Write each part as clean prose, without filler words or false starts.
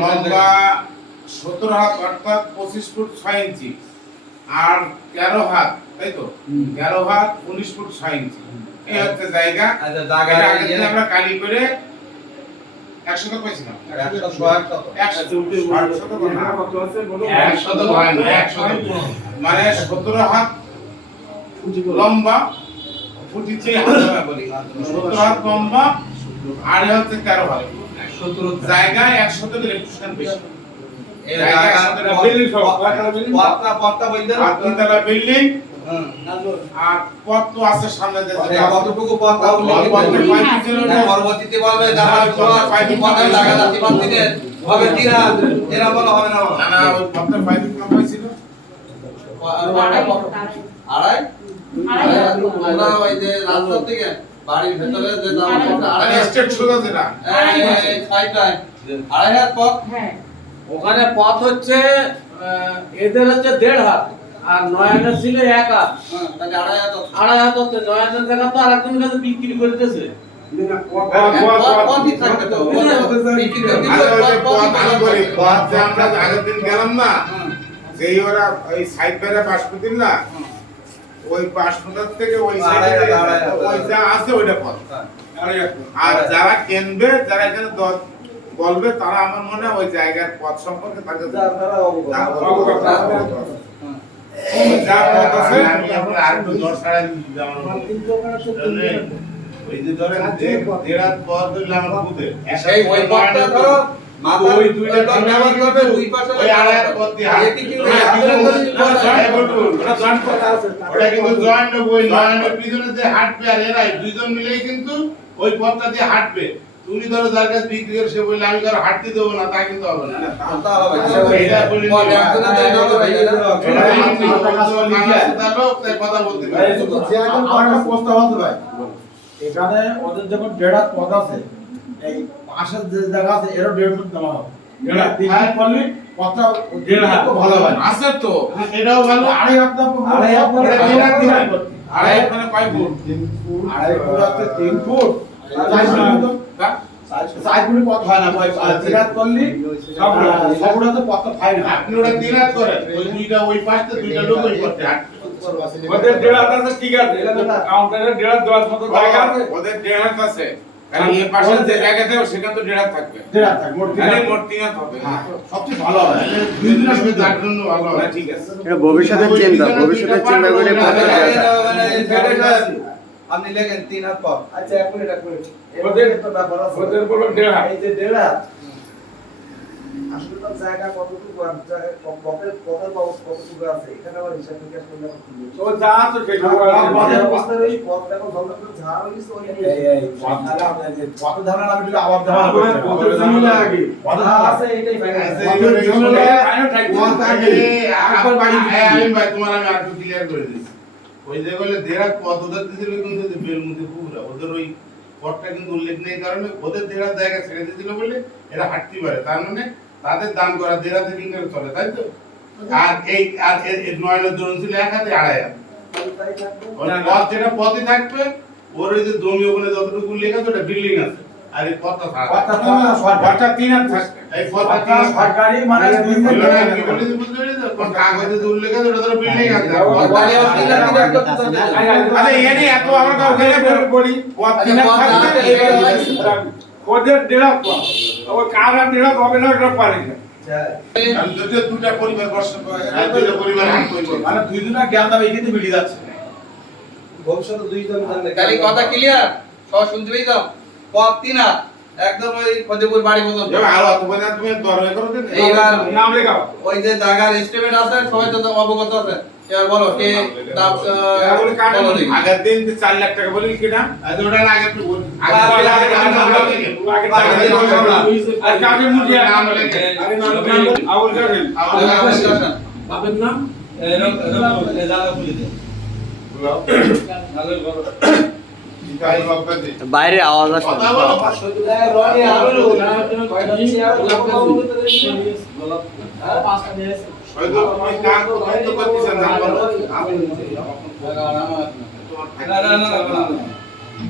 লম্বা 17 হাত অর্থাৎ 25 ফুট 6 ইঞ্চি, আর 13 হাত, তাই তো 13 হাত 19 ফুট 6 ইঞ্চি। এই হচ্ছে জায়গা। আচ্ছা, জায়গা আগে থেকে আমরা কালি করে 100 তো কইছিলাম, 100 মানে 17 হাত লম্বা, ফুটি চেয়ে হাত বলি, 17 হাত লম্বা, আর হচ্ছে 13 হাত। জায়গায় 100 থেকে একটু বেশি। এই জায়গা বিল্ডিং সব পত্তা বইদের তিনতলা বিল্ডিং, আর পথ তো আছে সামনে দিয়ে। কতটুকু পত্তা পরবর্তীতে বলবে যারা পত্তা লাগা যাচ্ছে পাচ্ছিলেন হবে 3 এরা বলা হবে না। না ওই পথটা পাইপ কম হয়েছিল আড়াই আমরা ওই যে রাস্তা থেকে বাড়ির ভেতরে যে আড়াই স্টেট সোজা যেটা এই সাইডটায় আড়াই হাত পথ। হ্যাঁ, ওখানে পথ হচ্ছে এদের হচ্ছে 1.5 হাত, আর নয়নের ছিল 1 হাত। তাহলে আড়াই হাত আড়াই হাত হচ্ছে নয়নের জায়গা তো আরেকজনের কাছে বিক্রি করতেছে। পথই থাকবে তো বিক্রি করতে আমরা আগের দিন গেলাম না, যেই ওরা ওই সাইড বেড়া বাসপুতির না, ওই বাসপুতার থেকে ওই সাইডে ওই যা আছে ওইটা পথ। আর যারা কিনবে, যারা এখানে বলবে, তারা আমার মনে হয় ওই জায়গার পথ সম্পর্কে তাদের যা পথ আছে। আমি আপনার আরেকটু 10 সাড়ে ওই যে ধরেন 1.5 হাত পথ হইলো আমার বুঝে সেই ওই পথটা ধরো মাথা ওই দুইটা ব্যবহার করবে, দুই পাশে ওই আড়াই হাত পথ দিয়ে হাত ওটা কিন্তু জয়েন্ট ওই নয়নের পিছনে যে হাঁটবে, আর এরাই দুইজন মিলেই কিন্তু ওই পথটা দিয়ে হাঁটবে। তুমি ধরো যার কাছে বিক্রি করে সে বললে আমি কারো হাঁটতে দেবো না, তা কিন্তু হবে না। এটা বলি কথা বলতে পারে। এখানে ওদের যখন 1.5 হাত পথ আছে, এই পাশের যে জায়গা আছে এরও 1.5 ফুট দেওয়া হবে। 1.5 হাত করলে পথটা 1.5 হাত ভালো হয়। আছে তো এটাও ভালো। 2.5 হাত দাম, 2.5 হাত আড়াই মানে কয় ফুট? 2.5 ফুট আছে 3 ফুট, 4 ফুট তো 4 ফুট পথ হয় না ভাই। 3 হাত করলে সবগুলো তো পথ হয় না। আপনি ওটা 3 হাত করেন, ওই দুইটা ওই পাশে দুইটা লোক ওই পথে হাঁটবে। ওদের 1.5 হাত আছে, ঠিক আছে, কাউন্টারে 1.5 হাত দেওয়ার মতো জায়গা আছে। ওদের 1.5 হাত আছে, কারণ এই পাশে যে জায়গাতে সেখানে তো 1.5 হাত থাকবে। 1.5 হাত থাকে, মোট 3 হাত। মোট 3 হাত হবে। সবচেয়ে ভালো হয়। দুইজনের সাথে তার জন্য ভালো হয়। ঠিক আছে। এটা ভবিষ্যতের চিন্তা করে আপনি লেখেন 3 হাত পথ। আচ্ছা, এখন এটা করে ওদের একটা ব্যাপার আছে। ওদের বলো 1.5 হাত। এই যে 1.5 হাত আসলে তো জায়গা কতটুকু আর জায়গা ব্লকের পথের বাবদ কতটুকু আছে, এখানে আবার হিসাব নিকাশ করলে আবার কি হবে? তো যা আছে সেটা পথের অবস্থা এই পথ দেখো জলটা পুরো ঝাড় হইছে ওই এই পথ ধারা যে পথ ধারা আমি যদি আবার ধারা পথের জমিটা আগে পথ ধারা আছে এটাই ফাইনাল পথের জমিটা ফাইনাল থাকবে পথ আগে একবার বাড়ি আমি ভাই তোমার আমি আরেকটু ক্লিয়ার করে দিচ্ছি। ওই যে বলে 1.5 হাত পথ ওদের দিছিল কিন্তু বেলমুখে পুরা ওদের ওই পথটা কিন্তু উল্লেখ নেই, কারণে ওদের 1.5 হাত জায়গা ছেড়ে দিয়েছিল বলে এরা হাঁটতে পারে। তার মানে তাদের দান করা 1.5 হাতে কিন্তু চলে, তাই তো? আর এই আর এর নয়নের ধরুন ছিল 1 হাতে 2.5 হাত। ওই পথ যেটা পথই থাকবে, ওর ওই যে জমি ওখানে যতটুকু উল্লেখ আছে ওটা বিল্ডিং আছে, আর এই পথটা থাকবে। পথটা 3 হাত থাকবে। এই পথটা 3 হাত সরকারি মানে কি বলে বুঝতে পেরেছ? কোন কাগজে যে উল্লেখ আছে ওটা ধরো বিল্ডিং আছে। আরে এনে এত আমরা তো ওখানে বলি পথ 3 হাত থাকবে। ওদের 1.5 পথ, ওই কার আর 1.5 হবে না, এটা পারে না। আমি যদি দুটা পরিবার বর্ষ দুটা পরিবার হাত করব মানে দুইজনের জ্ঞান দাম এখানে বেরিয়ে যাচ্ছে। ভবিষ্যতে দুইজন জানলে তাহলে কথা ক্লিয়ার? সব শুনতে পেয়ে যাও। পথ 3 হাত একদম ওই ফতেপুর বাড়ি পর্যন্ত। এবার আর অত বলে তুমি দরজা করো দেন। এইবার নাম লেখাও। ওই যে জায়গার এস্টিমেট আছে সবাই তো অবগত আছে। এবার বলো কে দাম বলে কাটে বলো দেখি। আগের দিন যে 4 লাখ টাকা বলি কিনা আজ ওটা আগে একটু বল আর কাকে মুজিয়ে নাম লেখে আউল কাকেন বাবার নাম বাইরে আওয়াজ আসে। কথা বলো হয়তো তুমি কাজ করতে করতেছেন না বলো আমি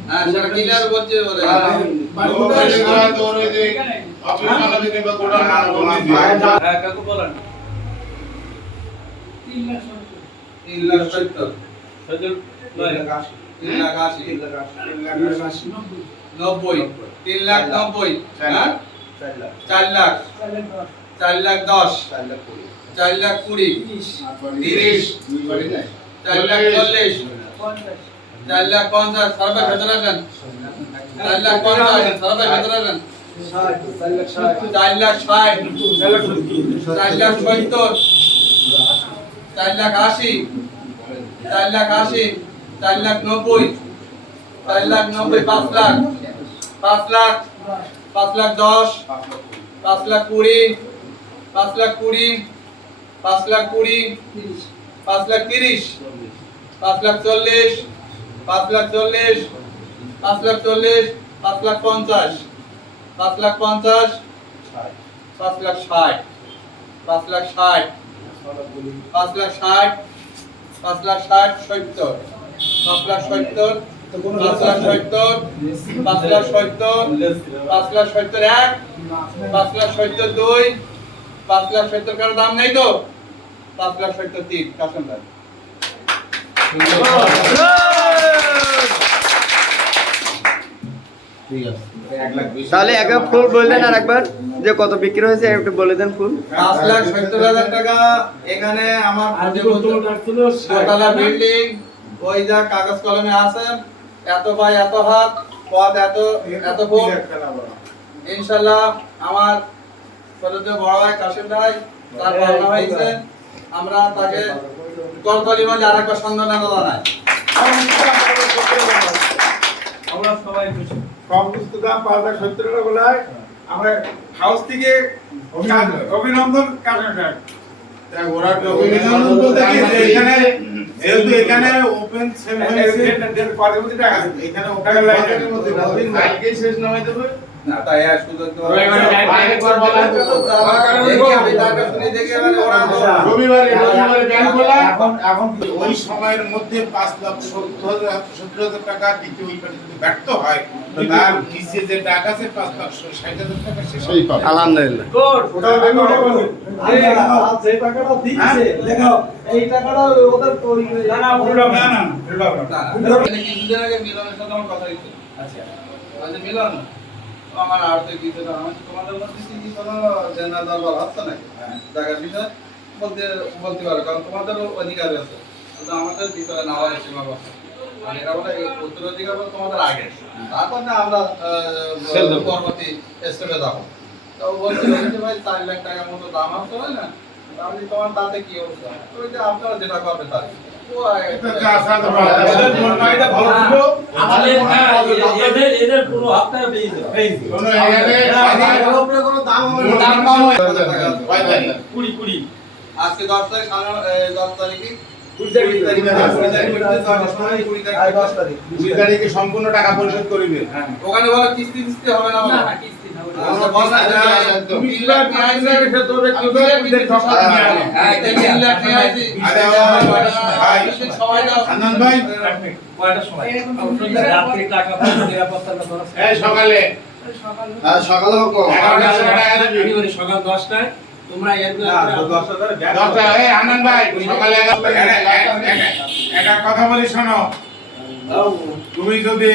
হ্যাঁ সেটা ক্লিয়ার বলছে বলে তোর ওই যে অফিস বানাবে কিংবা গোডাউন বানাবে হ্যাঁ কাকু বলেন 3,70,000 সজল নয় 3,80,000 90 3,90,000 হ্যাঁ 4 লাখ 4,10,000 4,20,000 30 4,40,000 4,50,000 সর্বে ভেতরে আসেন 4,50,000 সর্বে ভেতরে আসেন 4,60,000 4,70,000 4,80,000 4,80,000 4,90,000 4,90,000 5 লাখ 5 লাখ 5 লাখ 10 5 লাখ 20 5 লাখ 20 5 লাখ 20 5 লাখ 30 5 লাখ 40 5 লাখ 40 5 লাখ 40 5 লাখ 50 5 লাখ 50 5 লাখ 60 5 লাখ 60 5 লাখ 60 5 লাখ 60 70 5 লাখ 70 5 লাখ 70 5 লাখ 70 5 লাখ 70 এক 5 লাখ 70 দুই 5 লাখ 70 কারো দাম নেই তো 5 লাখ 70 তিন কাসম ভাই ঠিক আছে 1,20,000 তাহলে একবার ফুল বললেন আর একবার যে কত বিক্রি হয়েছে একটু বলে দেন ফুল 5,70,000 টাকা এখানে আমার দোতলা বিল্ডিং ওই যা কাগজ কলমে আছে এত বাই এত হাত পদ এত এত ফুট ইনশাআল্লাহ আমার ছোট বড় ভাই কাশেম ভাই তার ভাবনা হয়েছে আমরা তাকে করতলি মাঝে আরেকবার সম্মাননা জানাই আমরা সবাই খুশি কম বস্তু দাম 5,70,000 টাকা বলায় আমরা হাউস থেকে অভিনন্দন কাটেন দেখ ওরা তো অভিনন্দন বলতে কি যে এখানে যেহেতু এখানে ওপেন সেল হয়েছে এখানে ওপেন লাইনের মধ্যে নদীর মাইকে শেষ নামাই দেবে না তাই আর সুযোগ তো রবিবারে ব্যাংক খোলা এখন ওই সময়ের মধ্যে 5,70,000 টাকা দিতে ওই পারে যদি ব্যর্থ হয় তার নিচে যে টাকা আছে 5,60,000 টাকা সে সেই পাবে আলহামদুলিল্লাহ গুড ওটা যে টাকাটা দিচ্ছে লেখাও এই টাকাটা ওদের তৈরি করে না কিছুদিন আগে মিলনের সাথে আমার কথা হয়েছে আচ্ছা মিলন আমার আর তো কিছু না আমি তোমাদের মধ্যে কি কোনো জেনারেল দরবার হচ্ছে নাকি জায়গার বিষয় বলতে পারো কারণ তোমাদেরও অধিকার আছে কিন্তু আমাদের ভিতরে না হওয়ার সীমাবদ্ধ মানে এটা বলে উত্তর অধিকার বলে তোমাদের আগে তারপর না আমরা পরবর্তী স্টেপে যাবো তো বলছিল যে ভাই 4 লাখ টাকার মতো দাম আছে হয় না আমি তোমার তাতে কি অবস্থা ওই যে আপনারা যেটা করবে তাই এদের পুরো হাতটা বেরিয়ে আজকে 10 তারিখ 10 তারিখে 20 তারিখে সম্পূর্ণ টাকা পরিশোধ করিবে ওখানে বলো কিস্তি কিস্তি হবে না আনন্দ ভাই কয়টার সময় রাত্রি টাকা পয়সা নিরাপত্তার ব্যাপার সকালে সকালে হোক সকাল 10টায় তোমরা এর আনন্দ ভাই সকালে একটা কথা বলি শোনো তুমি যদি